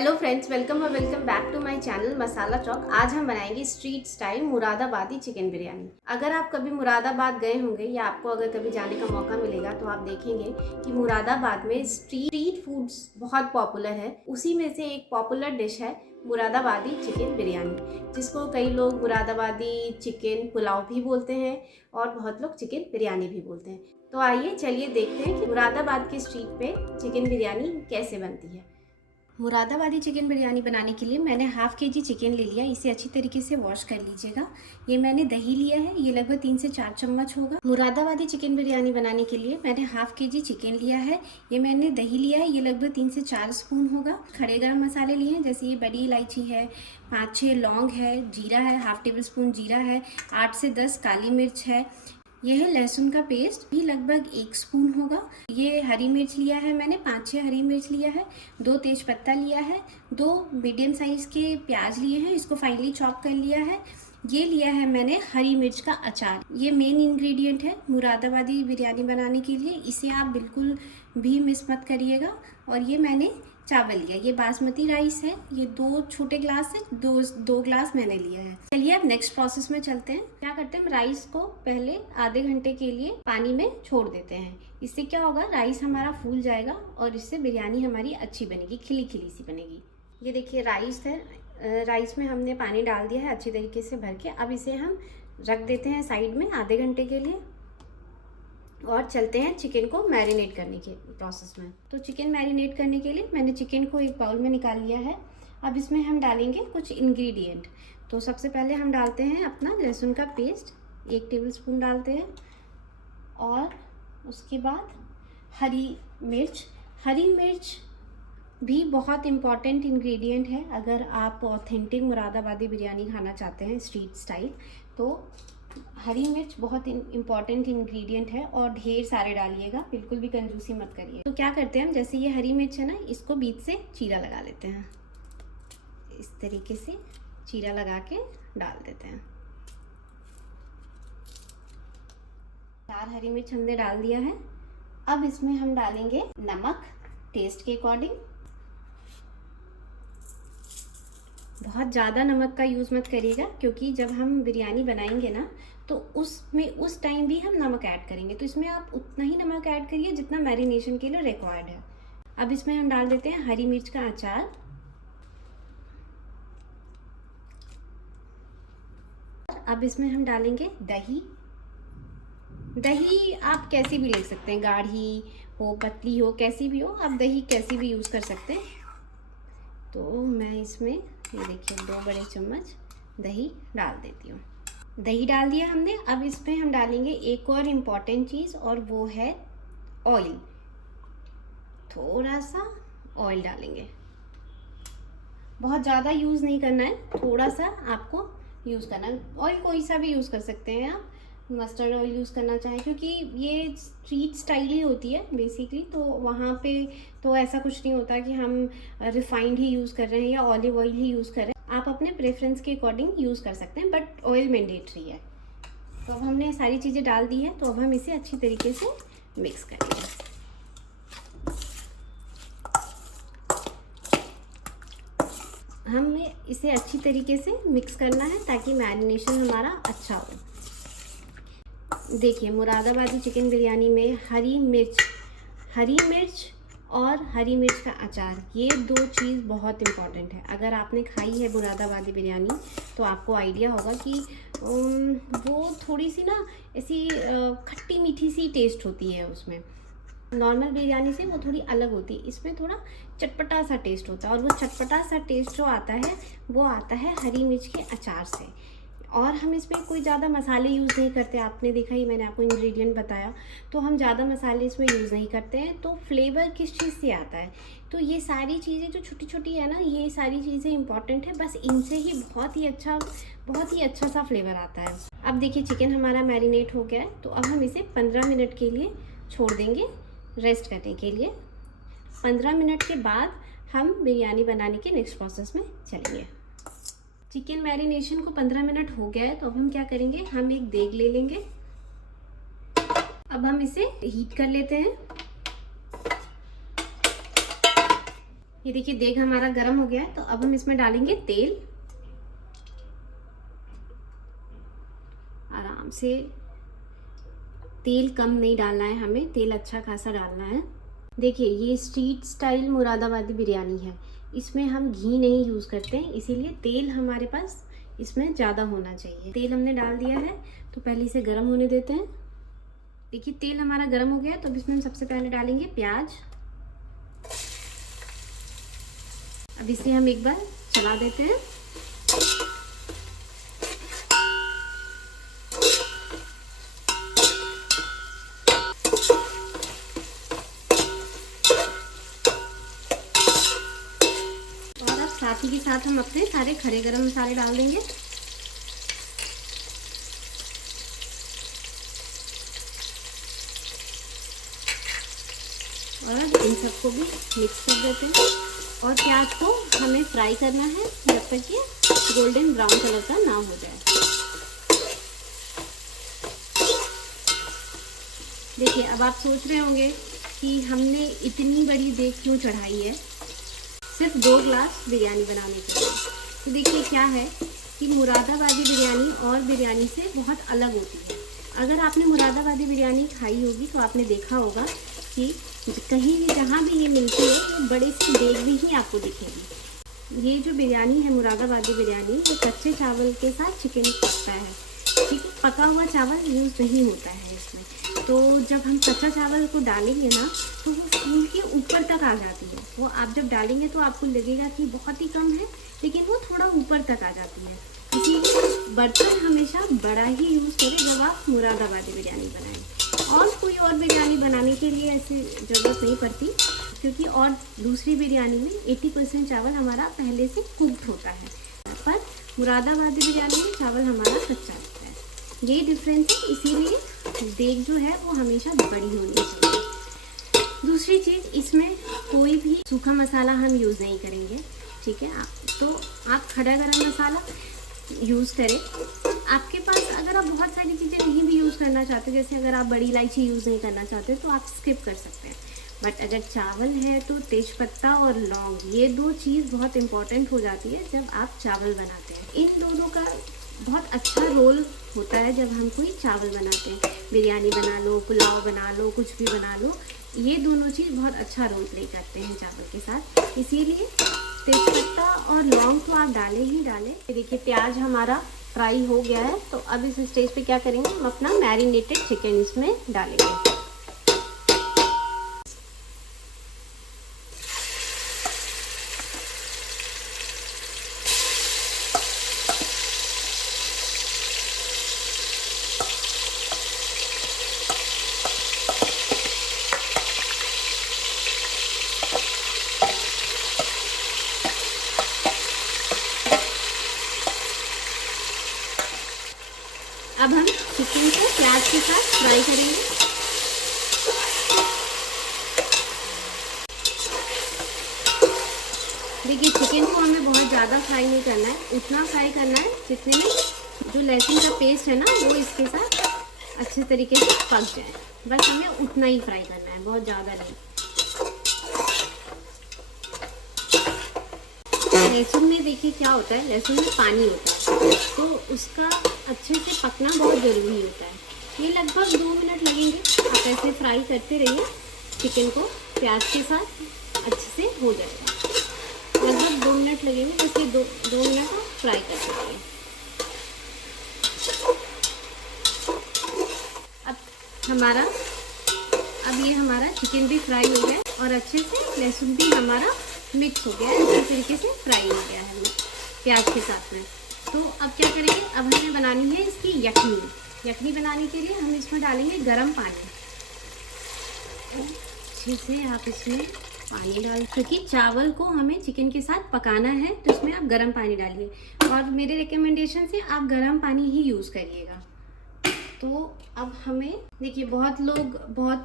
Hello friends, welcome और welcome back to my channel Masala Chowk. आज हम बनाएंगे street style Moradabadi chicken biryani. अगर आप कभी मुरादाबाद गए होंगे या आपको अगर कभी जाने का मौका मिलेगा तो आप देखेंगे कि मुरादाबाद में स्ट्रीट फूड्स बहुत पॉपुलर है। उसी में से एक पॉपुलर डिश है मुरादाबादी चिकन बिरयानी, जिसको कई लोग मुरादाबादी चिकन पुलाव भी बोलते हैं और बहुत लोग चिकन बिरयानी भी बोलते हैं। तो आइए चलिए देखते हैं कि मुरादाबाद के स्ट्रीट पे चिकन बिरयानी कैसे बनती है। मुरादाबादी चिकन बिरयानी बनाने के लिए मैंने हाफ केजी चिकन ले लिया। इसे अच्छी तरीके से वॉश कर लीजिएगा। ये मैंने दही लिया है, ये लगभग 3 से 4 चम्मच होगा। मुरादाबादी चिकन बिरयानी बनाने के लिए मैंने हाफ केजी चिकन लिया है। ये मैंने दही लिया है, ये लगभग 3 से 4 स्पून होगा। खड़े गरम मसाले लिए हैं, जैसे ये बड़ी इलायची है, 5-6 लौंग है, जीरा है, हाफ टेबल स्पून जीरा है, 8 से 10 काली मिर्च है। यह है लहसुन का पेस्ट, भी लगभग 1 स्पून होगा। ये हरी मिर्च लिया है मैंने, 5-6 हरी मिर्च लिया है, 2 तेज पत्ता लिया है, 2 मीडियम साइज के प्याज लिए हैं, इसको फाइनली चॉप कर लिया है। ये लिया है मैंने हरी मिर्च का अचार। ये मेन इंग्रेडिएंट है मुरादाबादी बिरयानी बनाने के लिए, इसे आप बिल्कुल भी मिस मत करिएगा। और ये मैंने चावल लिया, ये बासमती राइस है, ये 2 छोटे ग्लास है, 2 ग्लास मैंने लिया है। चलिए अब नेक्स्ट प्रोसेस में चलते हैं। क्या करते हैं, राइस को पहले आधे घंटे के लिए पानी में छोड़ देते हैं। इससे क्या होगा, राइस हमारा फूल जाएगा और इससे बिरयानी हमारी अच्छी बनेगी, खिली खिली सी बनेगी। ये देखिए राइस है, राइस में हमने पानी डाल दिया है अच्छी तरीके से भर के। अब इसे हम रख देते हैं साइड में आधे घंटे के लिए और चलते हैं चिकन को मैरिनेट करने के प्रोसेस में। तो चिकन मैरिनेट करने के लिए मैंने चिकन को एक बाउल में निकाल लिया है। अब इसमें हम डालेंगे कुछ इंग्रेडिएंट। तो सबसे पहले हम डालते हैं अपना लहसुन का पेस्ट, 1 टेबल स्पून डालते हैं। और उसके बाद हरी मिर्च। हरी मिर्च भी बहुत इम्पॉर्टेंट इंग्रेडिएंट है अगर आप ऑथेंटिक मुरादाबादी बिरयानी खाना चाहते हैं स्ट्रीट स्टाइल। तो हरी मिर्च बहुत इम्पॉर्टेंट इंग्रेडिएंट है और ढेर सारे डालिएगा, बिल्कुल भी कंजूसी मत करिए। तो क्या करते हैं हम, जैसे ये हरी मिर्च है ना, इसको बीच से चीरा लगा लेते हैं। इस तरीके से चीरा लगा के डाल देते हैं। 4 हरी मिर्च हमने डाल दिया है। अब इसमें हम डालेंगे नमक टेस्ट के अकॉर्डिंग। बहुत ज़्यादा नमक का यूज़ मत करिएगा, क्योंकि जब हम बिरयानी बनाएंगे ना तो उस टाइम भी हम नमक ऐड करेंगे। तो इसमें आप उतना ही नमक ऐड करिए जितना मैरिनेशन के लिए रिक्वायर्ड है। अब इसमें हम डाल देते हैं हरी मिर्च का अचार। अब इसमें हम डालेंगे दही। दही आप कैसी भी ले सकते हैं, गाढ़ी हो, पतली हो, कैसी भी हो, आप दही कैसी भी यूज़ कर सकते हैं। तो मैं इसमें ये देखिए 2 बड़े चम्मच दही डाल देती हूँ। दही डाल दिया हमने। अब इसमें हम डालेंगे एक और इम्पॉर्टेंट चीज़, और वो है ऑयल। थोड़ा सा ऑयल डालेंगे, बहुत ज़्यादा यूज़ नहीं करना है, थोड़ा सा आपको यूज़ करना है। ऑयल कोई सा भी यूज़ कर सकते हैं आप, मस्टर्ड ऑयल यूज़ करना चाहें, क्योंकि ये स्ट्रीट स्टाइल ही होती है बेसिकली। तो वहाँ पे तो ऐसा कुछ नहीं होता कि हम रिफाइंड ही यूज़ कर रहे हैं या ऑलिव ऑयल ही यूज़ कर रहे हैं। आप अपने प्रेफरेंस के अकॉर्डिंग यूज़ कर सकते हैं, बट ऑयल मैंडेटरी है। तो अब हमने सारी चीज़ें डाल दी है, तो अब हम इसे अच्छी तरीके से मिक्स करेंगे। हमें इसे अच्छी तरीके से मिक्स करना है ताकि मैरिनेशन हमारा अच्छा हो। देखिए मुरादाबादी चिकन बिरयानी में हरी मिर्च और हरी मिर्च का अचार, ये 2 चीज़ बहुत इम्पॉर्टेंट है। अगर आपने खाई है मुरादाबादी बिरयानी तो आपको आइडिया होगा कि वो थोड़ी सी ना ऐसी खट्टी मीठी सी टेस्ट होती है उसमें। नॉर्मल बिरयानी से वो थोड़ी अलग होती है, इसमें थोड़ा चटपटा सा टेस्ट होता है। और वो चटपटा सा टेस्ट जो आता है वो आता है हरी मिर्च के अचार से। और हम इसमें कोई ज़्यादा मसाले यूज़ नहीं करते, आपने देखा ही, मैंने आपको इंग्रेडिएंट बताया। तो हम ज़्यादा मसाले इसमें यूज़ नहीं करते हैं। तो फ्लेवर किस चीज़ से आता है, तो ये सारी चीज़ें जो छोटी छोटी है ना, ये सारी चीज़ें इंपॉर्टेंट है। बस इनसे ही बहुत ही अच्छा सा फ्लेवर आता है। अब देखिए चिकन हमारा मैरिनेट हो गया है, तो अब हम इसे 15 मिनट के लिए छोड़ देंगे रेस्ट करने के लिए। 15 मिनट के बाद हम बिरयानी बनाने के नेक्स्ट प्रोसेस में चलेंगे। चिकन मैरिनेशन को 15 मिनट हो गया है, तो अब हम क्या करेंगे, हम एक देग ले लेंगे। अब हम इसे हीट कर लेते हैं। ये देखिए देग हमारा गर्म हो गया है, तो अब हम इसमें डालेंगे तेल। आराम से, तेल कम नहीं डालना है हमें, तेल अच्छा खासा डालना है। देखिए ये स्ट्रीट स्टाइल मुरादाबादी बिरयानी है, इसमें हम घी नहीं यूज़ करते हैं, इसीलिए तेल हमारे पास इसमें ज़्यादा होना चाहिए। तेल हमने डाल दिया है, तो पहले इसे गर्म होने देते हैं। देखिए तेल हमारा गर्म हो गया है, तो अब इसमें हम सबसे पहले डालेंगे प्याज। अब इसे हम एक बार चला देते हैं। और अब साथ ही के साथ हम अपने सारे खड़े गरम मसाले डाल देंगे। और इन सबको भी मिक्स कर देते हैं। और प्याज को हमें फ्राई करना है जब तक कि गोल्डन ब्राउन कलर का ना हो जाए। देखिए अब आप सोच रहे होंगे कि हमने इतनी बड़ी देग क्यों चढ़ाई है सिर्फ 2 ग्लास बिरयानी बनाने के लिए। तो देखिए क्या है कि मुरादाबादी बिरयानी और बिरयानी से बहुत अलग होती है। अगर आपने मुरादाबादी बिरयानी खाई होगी तो आपने देखा होगा कि कहीं भी जहाँ भी ये मिलती है वो बड़े सी देग भी ही आपको दिखेगी। ये जो बिरयानी है मुरादाबादी बिरयानी, ये कच्चे चावल के साथ चिकन पकता है, ठीक है। पका हुआ चावल यूज़ नहीं होता है इसमें। तो जब हम कच्चा चावल को डालेंगे ना तो वो फूल के ऊपर तक आ जाती है। वो आप जब डालेंगे तो आपको लगेगा कि बहुत ही कम है, लेकिन वो थोड़ा ऊपर तक आ जाती है। इसीलिए बर्तन हमेशा बड़ा ही यूज़ करें जब आप मुरादाबादी बिरयानी बनाएं। और कोई और बिरयानी बनाने के लिए ऐसी ज़रूरत नहीं पड़ती, क्योंकि और दूसरी बिरयानी में 80% चावल हमारा पहले से कुक्ड होता है, पर मुरादाबादी बिरयानी में चावल हमारा कच्चा होता है। यही डिफरेंस है, इसीलिए देग जो है वो हमेशा बड़ी होनी चाहिए। दूसरी चीज़, इसमें कोई भी सूखा मसाला हम यूज़ नहीं करेंगे, ठीक है। तो आप खड़ा गरम मसाला यूज़ करें। आपके पास अगर आप बहुत सारी चीज़ें नहीं भी यूज़ करना चाहते, जैसे अगर आप बड़ी इलायची यूज़ नहीं करना चाहते तो आप स्किप कर सकते हैं। बट अगर चावल है तो तेज़पत्ता और लौंग, ये 2 चीज़ बहुत इंपॉर्टेंट हो जाती है जब आप चावल बनाते हैं। इन दोनों का बहुत अच्छा रोल होता है जब हम कोई चावल बनाते हैं। बिरयानी बना लो, पुलाव बना लो, कुछ भी बना लो, ये दोनों चीज़ बहुत अच्छा रोल प्ले करते हैं चावल के साथ। इसीलिए तेज़पत्ता और लौंग तो आप डालें ही डालें। देखिए प्याज हमारा फ्राई हो गया है, तो अब इस स्टेज पे क्या करेंगे, हम अपना मैरिनेटेड चिकन इसमें डालेंगे। अब हम चिकन को प्याज के साथ फ्राई करेंगे। देखिए चिकन को हमें बहुत ज़्यादा फ्राई नहीं करना है, उतना फ्राई करना है जितने में जो लहसुन का पेस्ट है ना वो इसके साथ अच्छे तरीके से पक जाए। बस हमें उतना ही फ्राई करना है, बहुत ज़्यादा नहीं। लहसुन में देखिए क्या होता है, लहसुन में पानी होता है, तो उसका अच्छे से पकना बहुत ज़रूरी होता है। ये लगभग 2 मिनट लगेंगे। आप ऐसे फ्राई करते रहिए चिकन को प्याज के साथ, अच्छे से हो जाएगा। लगभग 2 मिनट लगेंगे, बस ये 2 मिनट आप फ्राई करते रहिए। अब ये हमारा चिकन भी फ्राई हो गया और अच्छे से लहसुन भी हमारा मिक्स हो गया है, अच्छे तरीके से फ्राई हो गया है प्याज के साथ में। तो अब क्या करेंगे, अब हमें बनानी है इसकी यखनी। यखनी बनाने के लिए हम इसमें डालेंगे गर्म पानी। अच्छे से आप इसमें पानी डाल, क्योंकि चावल को हमें चिकन के साथ पकाना है तो इसमें आप गर्म पानी डालिए, और मेरे रिकमेंडेशन से आप गर्म पानी ही यूज़ करिएगा। तो अब हमें देखिए बहुत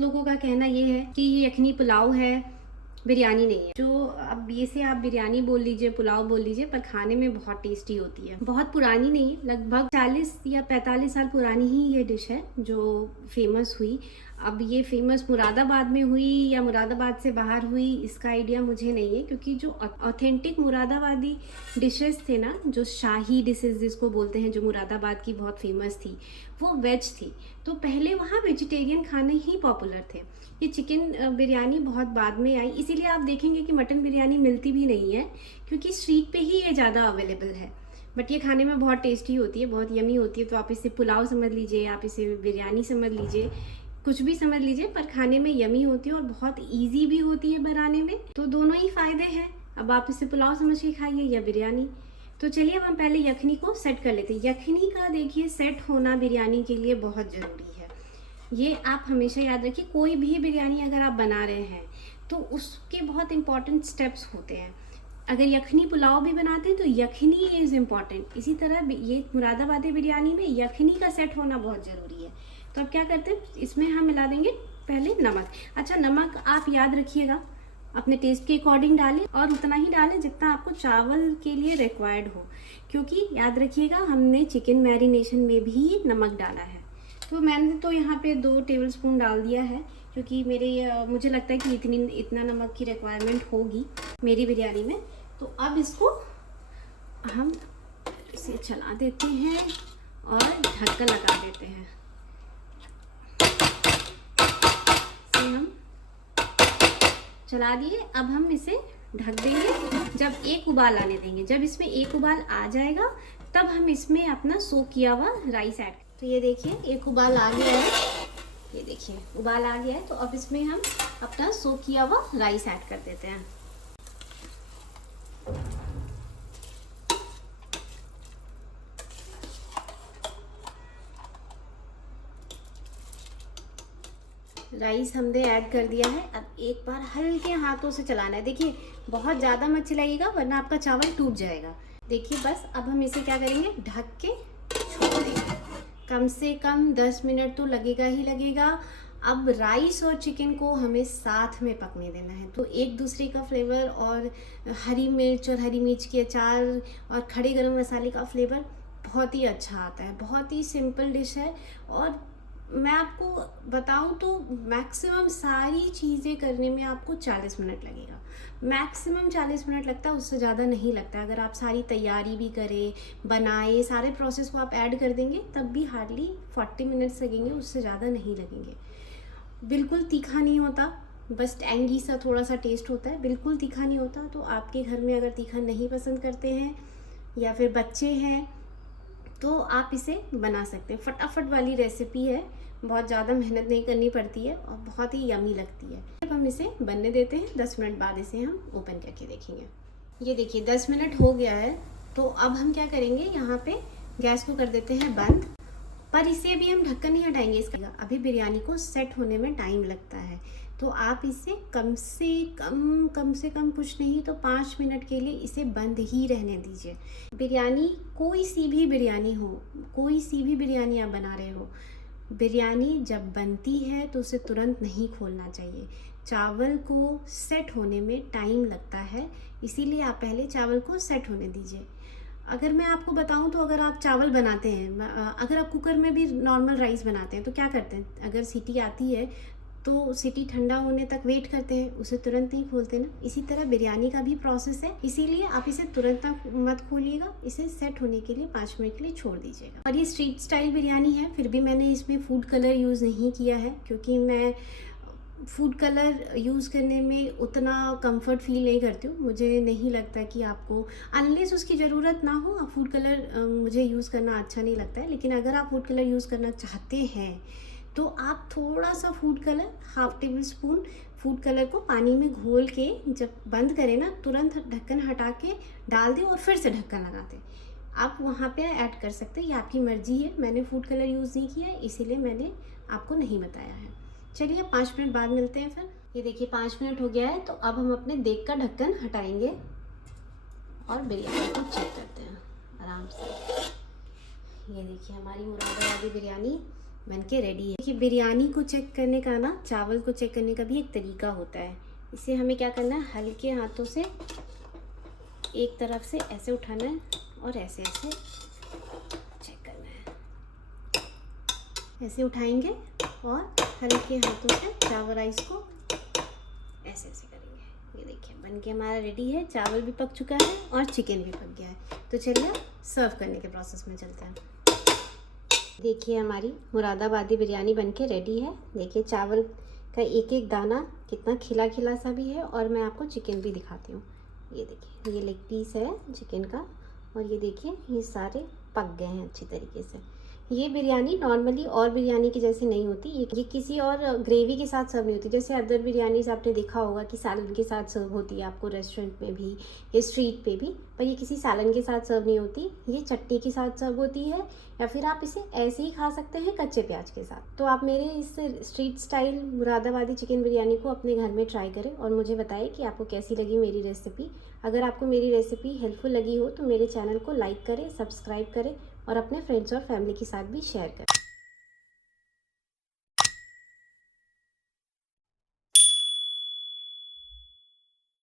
लोगों का कहना ये है कि ये यखनी पुलाव है, बिरयानी नहीं है। जो अब ये से आप बिरयानी बोल लीजिए, पुलाव बोल लीजिए, पर खाने में बहुत टेस्टी होती है। बहुत पुरानी नहीं है, लगभग 40 या 45 साल पुरानी ही ये डिश है जो फेमस हुई। अब ये फेमस मुरादाबाद में हुई या मुरादाबाद से बाहर हुई, इसका आइडिया मुझे नहीं है, क्योंकि जो ऑथेंटिक मुरादाबादी डिशेस थे ना, जो शाही डिशेस जिसको बोलते हैं, जो मुरादाबाद की बहुत फेमस थी, वो वेज थी। तो पहले वहाँ वेजिटेरियन खाने ही पॉपुलर थे। ये चिकन बिरयानी बहुत बाद में आई, इसीलिए आप देखेंगे कि मटन बिरयानी मिलती भी नहीं है, क्योंकि स्ट्रीट पे ही ये ज़्यादा अवेलेबल है। बट ये खाने में बहुत टेस्टी होती है, बहुत यमी होती है। तो आप इसे पुलाव समझ लीजिए, आप इसे बिरयानी समझ लीजिए, कुछ भी समझ लीजिए, पर खाने में यमी होती है और बहुत इजी भी होती है बनाने में। तो दोनों ही फ़ायदे हैं। अब आप इसे पुलाव समझ के खाइए या बिरयानी। तो चलिए अब हम पहले यखनी को सेट कर लेते हैं। यखनी का देखिए सेट होना बिरयानी के लिए बहुत ज़रूरी है। ये आप हमेशा याद रखिए, कोई भी बिरयानी अगर आप बना रहे हैं तो उसके बहुत इंपॉर्टेंट स्टेप्स होते हैं। अगर यखनी पुलाव भी बनाते हैं तो यखनी इज़ इम्पॉर्टेंट। इसी तरह ये मुरादाबादी बिरयानी में यखनी का सेट होना बहुत ज़रूरी है। तो अब क्या करते हैं, इसमें हम मिला देंगे पहले नमक। अच्छा, नमक आप याद रखिएगा अपने टेस्ट के अकॉर्डिंग डालें, और उतना ही डालें जितना आपको चावल के लिए रिक्वायर्ड हो, क्योंकि याद रखिएगा हमने चिकन मैरिनेशन में भी नमक डाला है। तो मैंने तो यहाँ पे 2 टेबलस्पून डाल दिया है, क्योंकि मुझे लगता है कि इतना नमक की रिक्वायरमेंट होगी मेरी बिरयानी में। तो अब इसको हम इसे चला देते हैं और ढक्कन लगा देते हैं। इसे हम चला दिए। अब हम इसे ढक देंगे, जब एक उबाल आने देंगे। जब इसमें एक उबाल आ जाएगा तब हम इसमें अपना सोक किया हुआ राइस ऐड। तो ये देखिए एक उबाल आ गया है, ये देखिए उबाल आ गया है। तो अब इसमें हम अपना सोक किया हुआ राइस ऐड कर देते हैं। राइस हमने ऐड कर दिया है। अब एक बार हल्के हाथों से चलाना है। देखिए बहुत ज़्यादा मत चलाइएगा वरना आपका चावल टूट जाएगा। देखिए बस अब हम इसे क्या करेंगे, ढक के छोड़ देंगे। कम से कम 10 मिनट तो लगेगा ही लगेगा। अब राइस और चिकन को हमें साथ में पकने देना है, तो एक दूसरे का फ्लेवर और हरी मिर्च और हरी मिर्च के अचार और खड़े गरम मसाले का फ्लेवर बहुत ही अच्छा आता है। बहुत ही सिंपल डिश है, और मैं आपको बताऊं तो मैक्सिमम सारी चीज़ें करने में आपको 40 मिनट लगेगा। मैक्सिमम 40 मिनट लगता है, उससे ज़्यादा नहीं लगता। अगर आप सारी तैयारी भी करें, बनाए, सारे प्रोसेस को आप ऐड कर देंगे तब भी हार्डली 40 मिनट्स लगेंगे, उससे ज़्यादा नहीं लगेंगे। बिल्कुल तीखा नहीं होता, बस टैंगी सा थोड़ा सा टेस्ट होता है, बिल्कुल तीखा नहीं होता। तो आपके घर में अगर तीखा नहीं पसंद करते हैं या फिर बच्चे हैं तो आप इसे बना सकते हैं। फटाफट वाली रेसिपी है, बहुत ज़्यादा मेहनत नहीं करनी पड़ती है और बहुत ही यमी लगती है। अब हम इसे बनने देते हैं। 10 मिनट बाद इसे हम ओपन करके देखेंगे। ये देखिए 10 मिनट हो गया है। तो अब हम क्या करेंगे, यहाँ पे गैस को कर देते हैं बंद, पर इसे भी हम ढक्कन नहीं हटाएंगे। इसका अभी बिरयानी को सेट होने में टाइम लगता है, तो आप इसे कम से कम कुछ नहीं तो 5 मिनट के लिए इसे बंद ही रहने दीजिए। बिरयानी कोई सी भी बिरयानी हो, कोई सी भी बिरयानी आप बना रहे हो, बिरयानी जब बनती है तो उसे तुरंत नहीं खोलना चाहिए। चावल को सेट होने में टाइम लगता है, इसीलिए आप पहले चावल को सेट होने दीजिए। अगर मैं आपको बताऊं तो अगर आप चावल बनाते हैं, अगर आप कुकर में भी नॉर्मल राइस बनाते हैं तो क्या करते हैं, अगर सीटी आती है तो सीटी ठंडा होने तक वेट करते हैं, उसे तुरंत नहीं खोलते ना। इसी तरह बिरयानी का भी प्रोसेस है, इसीलिए आप इसे तुरंत मत खोलिएगा, इसे सेट होने के लिए 5 मिनट के लिए छोड़ दीजिएगा। और ये स्ट्रीट स्टाइल बिरयानी है, फिर भी मैंने इसमें फूड कलर यूज़ नहीं किया है, क्योंकि मैं फूड कलर यूज़ करने में उतना कंफर्ट फील नहीं करती हूँ। मुझे नहीं लगता कि आपको, अनलेस उसकी ज़रूरत ना हो, फूड कलर मुझे यूज़ करना अच्छा नहीं लगता है। लेकिन अगर आप फूड कलर यूज़ करना चाहते हैं तो आप थोड़ा सा food colour, ½ table spoon food colour को पानी में घोल के जब बंद करें ना, तुरंत ढक्कन हटा के डाल दें और फिर से ढक्कन लगा दें। आप वहाँ पे ऐड कर सकते हैं, ये आपकी मर्जी है। मैंने फूड कलर यूज़ नहीं किया है, इसीलिए मैंने आपको नहीं बताया है। चलिए 5 मिनट बाद मिलते हैं फिर। ये देखिए 5 मिनट हो गया है, तो अब हम अपने देग का ढक्कन हटाएंगे और बिरयानी को चेक करते हैं आराम से। ये देखिए हमारी मुरादाबादी बिरयानी बनके रेडी है। देखिए बिरयानी को चेक करने का ना, चावल को चेक करने का भी एक तरीका होता है। इसे हमें क्या करना है, हल्के हाथों से एक तरफ से ऐसे उठाना है और ऐसे ऐसे चेक करना है। ऐसे उठाएंगे और हल्के हाथों से चावल राइस को ऐसे ऐसे करेंगे। ये देखिए बन के हमारा रेडी है, चावल भी पक चुका है और चिकन भी पक गया है। तो चलिए सर्व करने के प्रोसेस में चलते हैं। देखिए हमारी मुरादाबादी बिरयानी बनके रेडी है। देखिए चावल का एक एक दाना कितना खिला खिला सा भी है, और मैं आपको चिकन भी दिखाती हूँ। ये देखिए ये लेग पीस है चिकन का, और ये देखिए ये सारे पक गए हैं अच्छी तरीके से। ये बिरयानी नॉर्मली और बिरयानी की जैसे नहीं होती, ये किसी और ग्रेवी के साथ सर्व नहीं होती। जैसे अदर बिरयानी आपने देखा होगा कि सालन के साथ सर्व होती है आपको रेस्टोरेंट में भी या स्ट्रीट पे भी, पर ये किसी सालन के साथ सर्व नहीं होती। ये चटनी के साथ सर्व होती है, या फिर आप इसे ऐसे ही खा सकते हैं कच्चे प्याज के साथ। तो आप मेरे इस street style Moradabadi chicken biryani को अपने घर में ट्राई करें और मुझे बताएं कि आपको कैसी लगी मेरी रेसिपी। अगर आपको मेरी रेसिपी हेल्पफुल लगी हो तो मेरे चैनल को लाइक करें, सब्सक्राइब करें और अपने फ्रेंड्स और फैमिली के साथ भी शेयर करें।